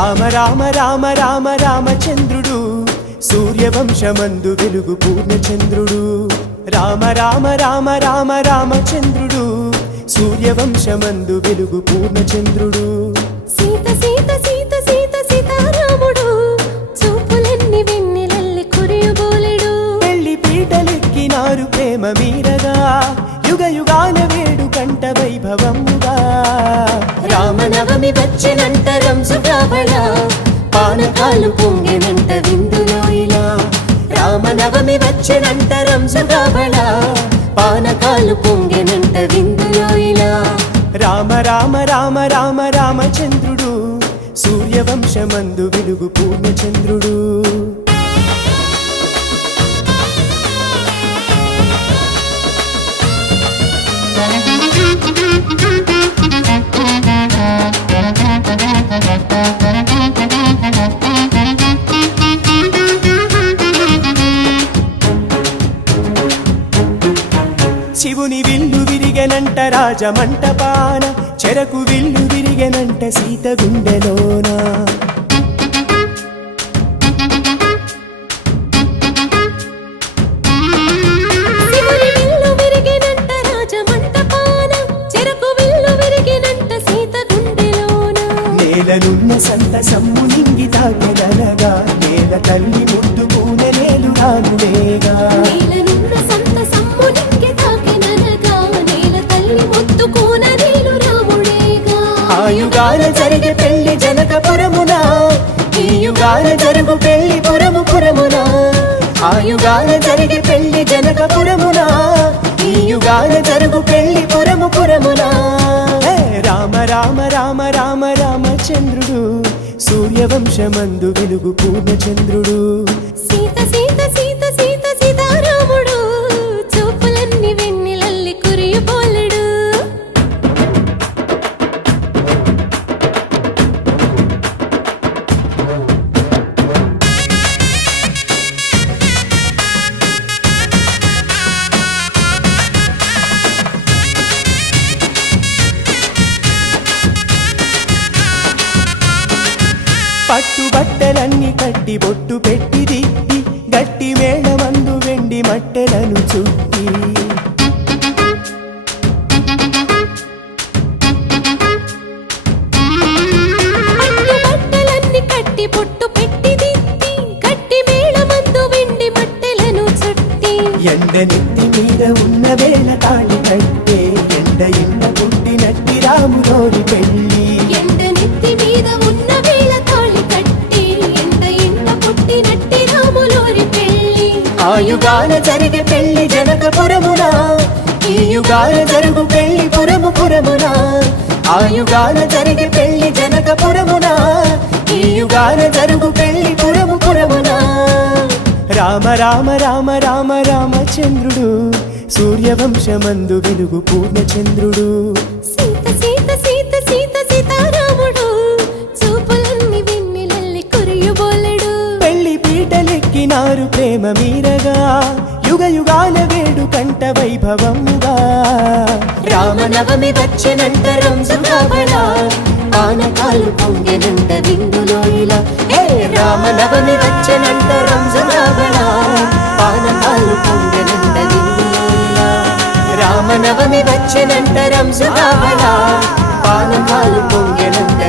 రామ రామ రామ రామ రామచంద్రుడు సూర్యవంశమందు వెలుగు పూర్ణచంద్రుడు రామ రామ రామ రామ రామచంద్రుడు సూర్యవంశమందు వెలుగు పూర్ణచంద్రుడు సీత సీత సీత సీత సీతారాముడు చూపులన్నీ వెన్నెలల్లి కురియబోలెడు పెళ్లి పీటలెక్కినారు ప్రేమ మీరగా యుగ యుగాల వేడు కంట వైభవముగా రామనవమి వచ్చెనంట రంజుగాబళ పానకాలు పొంగెనంట విందులో ఇలా రామనవమి వచ్చెనంట రంజుగాబళ పానకాలు పొంగెనంట విందులో ఇలా రామ రామ రామ రామ రామచంద్రుడు సూర్యవంశమందు వెలుగు పూర్ణచంద్రుడు శివుని విల్లు విరిగెనంట రాజమంటపాన చెరకు విల్లు విరిగెనంట సీత గుండెలోన శివుని విల్లు విరిగెనంట రాజమంటపాన చెరకు విల్లు విరిగెనంట సీత గుండెలోన నేలనున్న సంతసమ్ము నింగి తాకెదనగా నేల తల్లి ముట్టుకునే నేలు రానులేగా నేలనున్న సంతసమ్ము నింగి తాకెననగా నేల తల్లి ముట్టుకున నీలు రాముడేగా ఆయుగాన జరిగే పెళ్లి జనకపురమున ఈ యుగాన జరుగు పెళ్లి పురము పురమున ఆయుగాన జరిగే పెళ్లి జనకపురమున ఈ యుగాన జరుగు పెళ్లి పురము పురమున హే రామ రామ రామ రామ రామచంద్రుడు సూర్యవంశమందు వెలుగు పూర్ణచంద్రుడు సీత సీత సీత సీత సీతారాముడు చూపులన్నీ వెన్నెలల్లి కురియబోలెడు పట్టుబట్టలన్నీ కట్టి బొట్టు పెట్టి దిట్టి గట్టి మేళమందు వెండి మట్టెలను చుట్టి బట్టలన్నీ కట్టి పొట్టు పెట్టి దిద్ది గట్టి మేళమందు వెండి మట్టెలను చుట్టి ఎండ నెత్తి మీద ఉన్న వేళ తాళి కట్టే ఎండ ఎండ పుట్టినట్టి రాములోని పెళ్ళి ఎండ నెత్తి మీద ఉన్న వేళ తాళి కట్టి ఎండ ఎండ పుట్టినట్టి రాములోరి పెళ్లి ఆయుగాన జరిగే పెళ్లి జనకపురమున ఈ యుగాన జరుగు పెళ్లి పురము పురమున ఆయుగాన జరిగే పెళ్లి జనకపురమున ఈ యుగాన జరుగు పెళ్లి పురము పురమున రామ రామ రామ రామ రామచంద్రుడు సూర్యవంశమందు వెలుగు పూర్ణచంద్రుడు సీత సీత సీత సీత సీతారాముడు చూపులన్నీ వెన్నెలల్లి కురియబోలెడు పెళ్లి పీటలెక్కినారు ప్రేమ మీరగా యుగ యుగాల వేడు కంట వైభవముగా రామనవమి వచ్చెనంట రంజుగాబళ పానకాలు పొంగెనంట విందులో ఇలా హే రామనవమి వచ్చెనంట రంజుగాబళ పానకాలు పొంగెనంట విందులో ఇలా రామనవమి వచ్చెనంట రంజుగాబళ పానకాలు పొంగెనంట